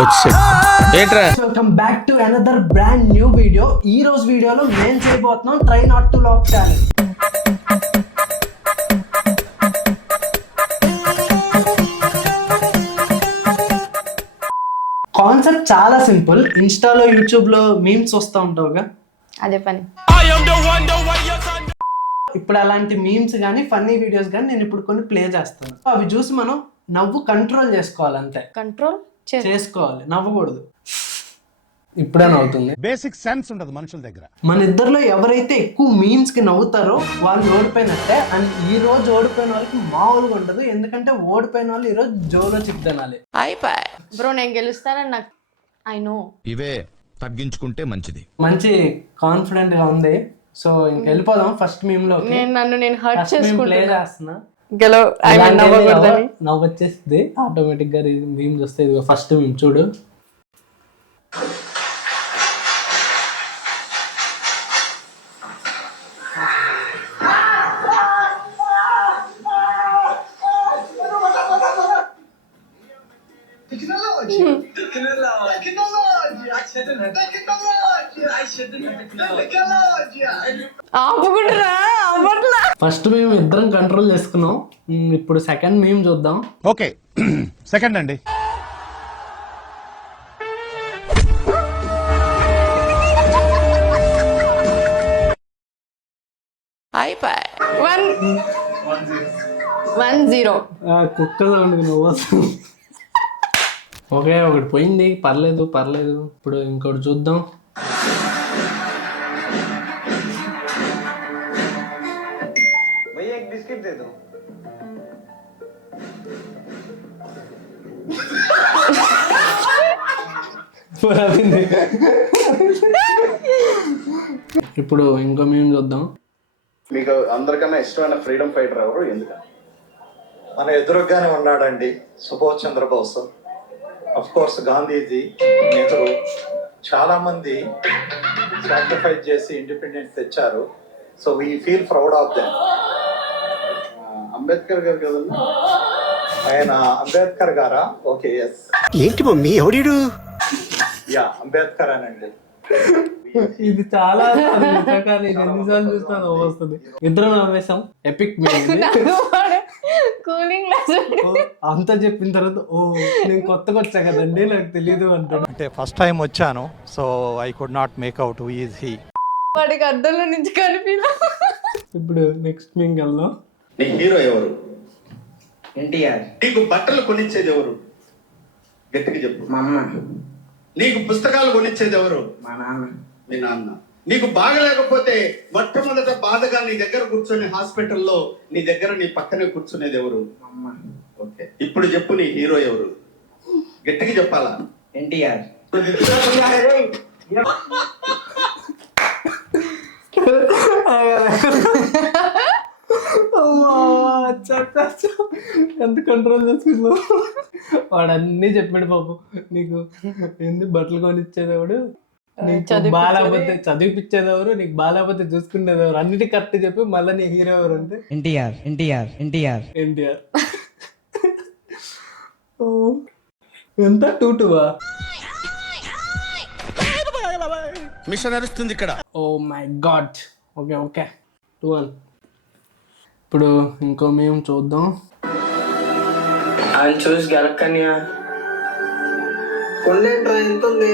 Welcome back to another brand new video. ఈ రోజు వీడియోలో నేను చేయబోతున్నాం try not to laugh challenge. Concept చాలా సింపుల్. ఇన్స్టాలో యూట్యూబ్లో మీమ్స్ వస్తూ ఉంటావుగా, అదే పని. ఇప్పుడు అలాంటి మీమ్స్ కానీ ఫన్నీ వీడియోస్ కానీ నేను ఇప్పుడు కొన్ని ప్లే చేస్తాను. అవి చూసి మనం నవ్వు కంట్రోల్ చేసుకోవాలి, అంతే. కంట్రోల్ చేసుకోవాలి, నవ్వకూడదు. ఇప్పుడే నవ్వుతుంది. బేసిక్ సెన్స్ ఉండదు మనుషుల దగ్గర. మన ఇద్దరిలో ఎవరైతే ఎక్కువ మీమ్స్ కి నవ్వుతారో వాళ్ళు ఓడిపోయినట్టే. అండ్ ఈ రోజు ఓడిపోయిన వాళ్ళకి మామూలుగా ఉండదు, ఎందుకంటే ఓడిపోయిన వాళ్ళు ఈ రోజు జోలో చిక్ తినాలి. బ్రో నేను గెలుస్తానని నాకు ఐ నో. ఇవే తగ్గించుకుంటే మంచిది. మంచి కాన్ఫిడెంట్ గా ఉంది. సో ఇంక వెళ్ళిపోదాం ఫస్ట్ మీమ్ లో. నేను హర్ట్ ప్లే చేస్తున్నా. నవ్వు వచ్చేస్తుంది ఆటోమేటిక్ గా. మీమ్స్ వస్తాయి. ఫస్ట్ మీమ్ చూడు. ఫస్ట్ మేము ఇద్దరం కంట్రోల్ చేసుకున్నాం. ఇప్పుడు సెకండ్ మేము చూద్దాం. ఓకే సెకండ్ అండి. కుక్క సౌండ్ నువ్వు. ఓకే ఒకటి పోయింది, పర్లేదు. ఇప్పుడు ఇంకోటి చూద్దాం. ఇప్పుడు ఇంకో మేము చూద్దాం. మీకు అందరికన్నా ఇష్టమైన ఫ్రీడమ్ ఫైటర్ ఎవరు, ఎందుకని? మన ఎదురుగానే ఉన్నాడండి సుభాష్ చంద్రబోస్. అఫ్ కోర్స్ గాంధీజీ, నెహ్రూ, చాలా మంది సాక్రిఫైస్ చేసి ఇండిపెండెన్స్ తెచ్చారు. So we feel proud of them. Ambedkar garu కదండి ఆయన. అంబేద్కర్ గారా? Okay, yes. ఏంటి మమ్మీ ఎవడీడు? యా, అంబేద్కర్ అనండి. ఇది చాలా ఎన్నిసార్లు చూస్తాను వస్తుంది. ఇద్దరు నవ్వేశాం. ఎపిక్ కూలింగ్ అంత చెప్పిన తర్వాత ఓ నేను కొత్తగా వచ్చా కదండి నాకు తెలియదు అంటాడు. అంటే ఫస్ట్ టైం వచ్చాను, so I could not make out who is he. వాడికి అద్దంలో నుంచి కనిపిలా. ఇప్పుడు నెక్స్ట్ మేము వెళ్దాం. నీ హీరో ఎవరు? ఎన్టీఆర్. నీకు బట్టలు కొనిచ్చేది ఎవరు? గట్టిగా చెప్పు. మా అమ్మ. నీకు పుస్తకాలు కొనిచ్చేది ఎవరు? మా నాన్న. మీ నాన్న. నీకు బాగలేకపోతే మొట్టమొదట బాధగా నీ దగ్గర కూర్చొని హాస్పిటల్లో నీ దగ్గర నీ పక్కనే కూర్చునేది ఎవరు? అమ్మ. ఓకే, ఇప్పుడు చెప్పు నీ హీరో ఎవరు? గట్టిగా చెప్పాలా? ఎన్టీఆర్. ఎంత కంట్రోల్ చేసుకున్నావు. వాడు అన్నీ చెప్పాడు పాపం. నీకు ఏంది బట్టలు కొనిచ్చేదేవాడు, నీకు బాగాలేకపోతే చదివిపించేదెవరు, నీకు బాగాలేకపోతే చూసుకునేదెవరు, అన్నిటి కరెక్ట్ చెప్పి మళ్ళీ నీ హీరో ఎవరు అంటే ఎన్టీఆర్. ఎంత 2-2 మిషన్ నడుస్తుంది ఇక్కడ. Oh my god. ఓకే 2-1. ఇప్పుడు ఇంకో మేము చూద్దాం. ఆయన చూసి గెలక్కనియా. కొల్లేంట్రా ఎంత ఉంది?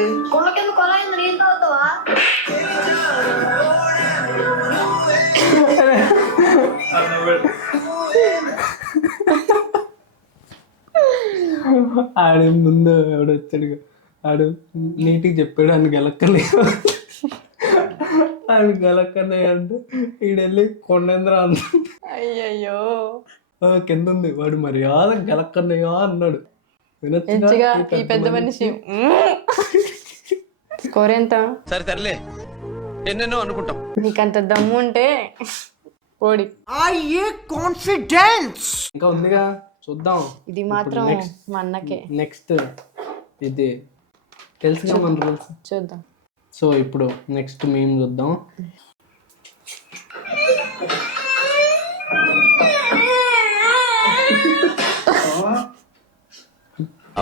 ఆడు ముందు ఎవడు వచ్చాడు, ఆడు నీటికి చెప్పాడు అని గెలక్కలేదు. ఆడు గెలక్కన్నయ్య అంటే ఈడెళ్ళి కొండేంద్ర అంత. అయ్యయ్యో కింద ఉంది. వాడు మర్యాద గెలక్కన్నయ్య అన్నాడు. ఈ పెద్ద మనిషి. స్కోర్ ఎంత? సరే తరలే, ఎన్నెన్నో అనుకుంటాం. నీకంత దమ్ము ఉంటే ఓడి. కాన్ఫిడెన్స్ ఇంకా ఉందిగా, చూద్దాం. ఇది మాత్రం మా అన్నకే. నెక్స్ట్ ఇది తెలుసుగా మన రూల్స్. చూద్దాం. సో ఇప్పుడు నెక్స్ట్ మేము చూద్దాం.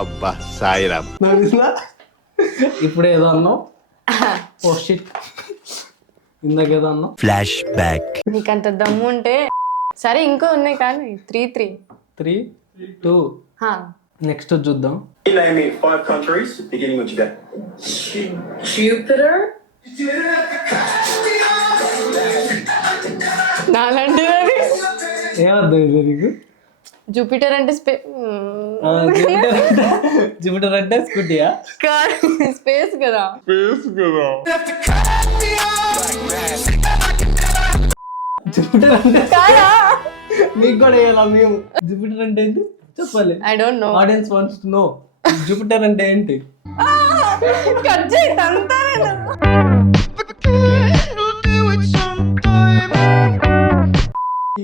అబ్బా సాయిరామ్. నవ్విందా? ఇప్పుడు ఏదో అన్నావు. ఓ షిట్, ఇందాక ఏదో అన్నావు. Flash back. నీకంత దమ్ము ఉంటే సరే, ఇంకో ఉన్నాయి కానీ 3 3, 2 నెక్స్ట్ చూద్దాం. Name me 5 countries beginning with J. Jupiter. నాలంటిది అది. ఏమర్థం ఇది నీకు? జూపిటర్ అంటే జూపిటర్ అంటే స్కూటీయా? స్పేస్ కదా. జూపిటర్ అంటే కాదా? మీకు కూడా వేయాలా మేము? జూపిటర్ అంటే ఏంటి చెప్పాలి. I don't know. Audience wants to know Jupiter అంటే ఏంటి. కట్ చేయి తంతా నేను.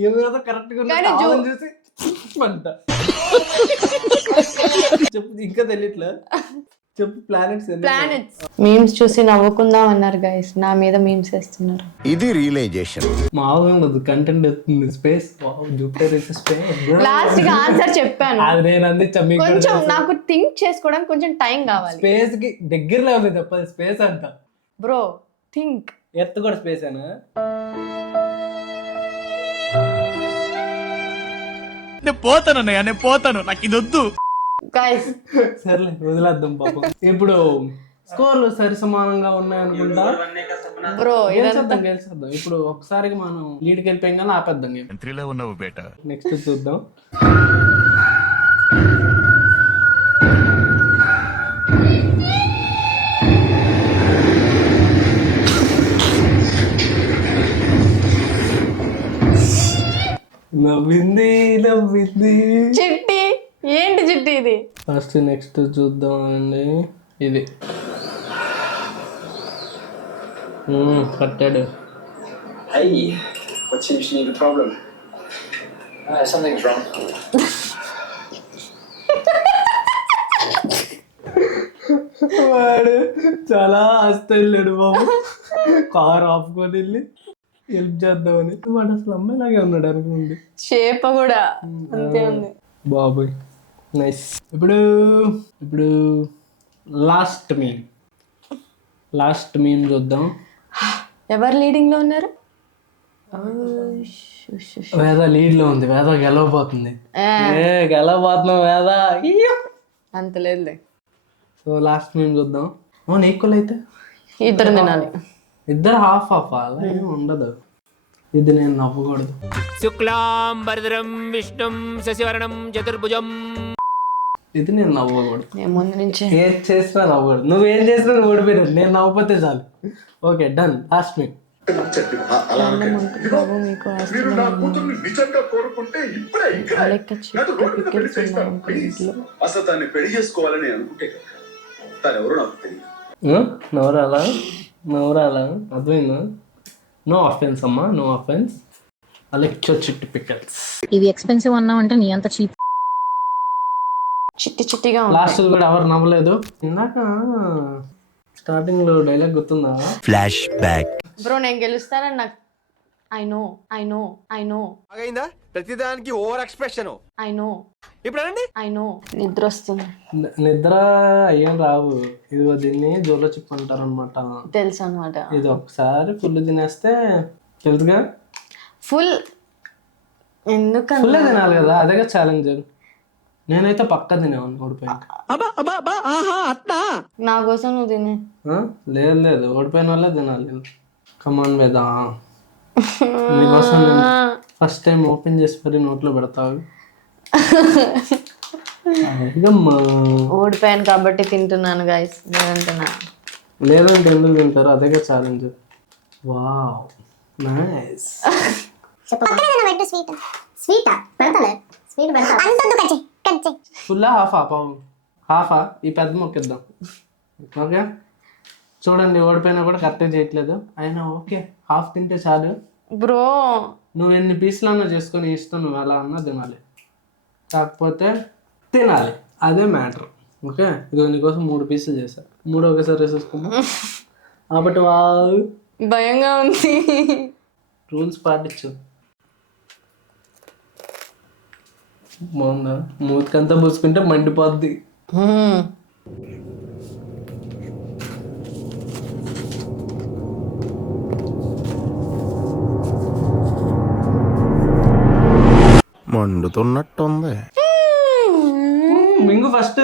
ఏదో కరెక్ట్ గా కానీ చూసి అంట చెప్పు, ఇంకా తెలియట్లే. చెప్పు. ప్లానెట్స్ మీమ్స్ చూసి నవ్వుకుందాం అన్నారు గైస్, నా మీద మీమ్స్ వేస్తున్నారు. ఇది రియలైజేషన్. మామూలుగా ఉండదు, కంటెంట్ వస్తుంది. Space, Jupiter is space. Last గా ఆన్సర్ చెప్పాను. అది నేను అందించా మీకు. కొంచెం నాకు థింక్ చేసుకోవడానికి కొంచెం టైం కావాలి. స్పేస్ కి దగ్గరలో ఉంది తప్ప స్పేస్ అంట. Bro think. ఎర్త్ కూడా స్పేస్ అనా? నేను పోతాను నాకు ఇది వద్దు. గైస్ సర్లే వదిలేద్దాం పాపం. ఇప్పుడు స్కోర్లు సరి సమానంగా ఉన్నాయనుకుంటా. బ్రో గెలిచేద్దాం. ఇప్పుడు ఒకసారికి మనం లీడ్కి వెళ్ళిపోయాం కానీ ఆపేద్దాం. ఎంట్రీలో ఉన్నావు బేటా. నెక్స్ట్ చూద్దాం. నవ్వింది. చిట్టి ఏంటి చిట్టి ఇది? ఫస్ట్ నెక్స్ట్ చూద్దాం అండి. ఇది కట్టాడు. Hey, what seems to be the problem? Something's wrong. వాడు చాలా ఆస్తి వెళ్ళాడు బాబు. కార్ ఆపుకొని వెళ్ళి హెల్ప్ చేద్దామని. వాడు అసలు అమ్మాయిలాగే ఉన్నాడు అనుకుంది. షేప్ కూడా అంతే ఉంది బాబోయ్. నైస్. ఇప్పుడు లాస్ట్ మీమ్ చూద్దాం. ఎవరు లీడింగ్ లో ఉన్నారు? వేద లీడ్ లో ఉంది. వేద గెలవబోతుంది. వేద. అంత లేదులే. సో లాస్ట్ మీమ్ చూద్దాం. ఈక్వల్ అయితే ఇద్దరు తినాలి. ఇద్దరు హాఫ్ అలా ఏమి ఉండదు. ఇది నేను నవ్వకూడదు. శుక్లాం వరదరం విష్ణుం శశివర్ణం చతుర్భుజం. ఇది నేను నవ్వకూడదు. నేను ముందు నుంచి ఏం చేసినా నవ్వకూడదు. నువ్వేం చేసినా నువ్వు ఓడిపోయాడు. నేను నవ్వకపోతే చాలు. Okay done. Last meme. మీకు అసలు తను పెళ్లి చేసుకోవాలని అనుకుంటే తను ఎవరో నాకు తెలియదు. నవరాలా అర్థమైందా? నో అఫెన్స్ అమ్మా, నో అఫెన్స్. అలెక్చో చిట్టి పికల్స్. ఇవి ఎక్స్పెన్సివ్ అన్నావంటే నీ అంత చీప్. చిట్టిగా లాస్ట్ కూడా ఎవరు నవ్వలేదు. ఇందాక స్టార్టింగ్ లో డైలాగ్ గుర్తుందా? Flash back. బ్రో నేను గెలుస్తానని నాకు ఐ నో అయిందా ప్రతిదానికి ఓవర్ ఎక్స్ప్రెషన్. ఇప్పుడు నిద్ర వస్తుంది. నిద్ర ఏం రావు. ఇదిగో దీన్ని జోలో చిప్ అంటారు అనమాట. తెలుసు అనమాట. ఇది ఒకసారి ఫుల్ తినేస్తే తెలుసుగా. ఫుల్ ఎందుకన్నా ఫుల్ తినాలి కదా, అదేగా ఛాలెంజ్. నేనైతే పక్కా తినేవాడిని ఓడిపోయాను. నా కోసం నువ్వు తినే. లేదు ఓడిపోయిన వాళ్ళే తినాలి. కమాన్ వేద, నీకోసం ఫస్ట్ టైం ఓపెన్ చేసి మరి నోట్లో పెడతావు. ఓడిపోయాను కాబట్టి తింటున్నాను గైస్. లేదంటే ఎందుకు తింటారు? అదేగా ఛాలెంజ్. Wow nice. ఫుల్ హాఫా ఈ పెద్ద మొక్కిద్దాం. ఓకే చూడండి, ఓడిపోయినా కూడా కరెక్ట్గా చేయట్లేదు. అయినా ఓకే, హాఫ్ తింటే చాలు. బ్రో నువ్వు ఎన్ని పీసులు అన్నా చేసుకొని ఇష్టం, నువ్వు ఎలా అన్నా తినాలి. కాకపోతే తినాలి, అదే మ్యాటర్. ఓకే ఇదిగో నీకోసం 3 పీసులు చేశా. 3 ఒకేసారి వేసేసుకున్నా కాబట్టి భయంగా ఉంది. రూల్స్ పాటించు. బాగుందా? మూతికంతా పూసుకుంటే మండిపోద్ది. మండుతున్నట్టుంది. మింగు ఫస్ట్.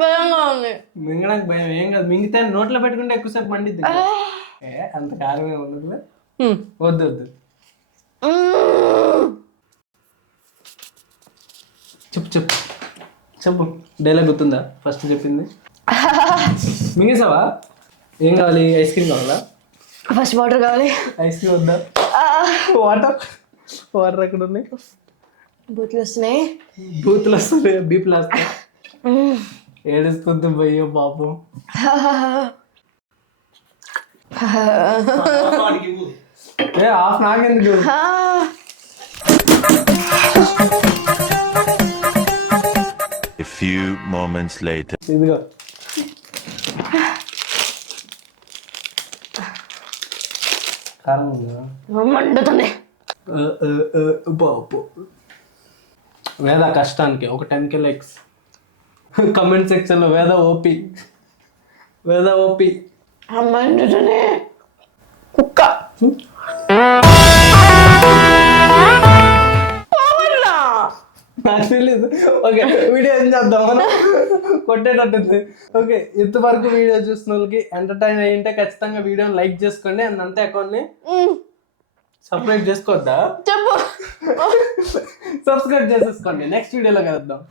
భయంగా ఉంది. మింగడానికి భయం ఏం కాదు, మింగితే నోట్లో పెట్టుకుంటే ఎక్కువసేపు మండిద్ది. అంత కారమే ఉండదులే. వద్దు వద్దు. చెప్పు చెప్పు చెప్పు, డైలాగ్ గుర్తుందా ఫస్ట్ చెప్పింది? మింగేసావా? ఏం కావాలి? ఐస్ క్రీమ్ కావాలా? ఫస్ట్ వాటర్ కావాలి. ఐస్ క్రీమ్ వద్దా? వాటర్ వాటర్ ఎక్కడ ఉన్నాయి? బూతులు వస్తున్నాయి. బూతులు వస్తున్నాయి, బీపులు వస్తాయి. ఏడుస్తుంది భయ్యో పాపం. హాఫ్ నాకెందుకు? A few moments later. ఇదిగో కారం ఉందా? మండుతుంది. బాపు వేద కష్టానికి ఒక 10K లైక్స్. కమెంట్ సెక్షన్లో వేద ఓపి, వేద ఓపి. మండుతుంది. కుక్క నాకు తెలీదు. ఓకే, వీడియో ఏం చేద్దాం మనం? కొట్టేటట్టుంది. ఓకే, ఇంతవరకు వీడియో చూసిన వాళ్ళకి ఎంటర్టైన్ అయ్యింటే ఖచ్చితంగా వీడియోని లైక్ చేసుకోండి. అండ్ అంతే అకౌంట్ని సబ్స్క్రైబ్ చేసుకోవద్దా? చెప్పు. సబ్స్క్రైబ్ చేసేసుకోండి. నెక్స్ట్ వీడియోలో కలుద్దాం.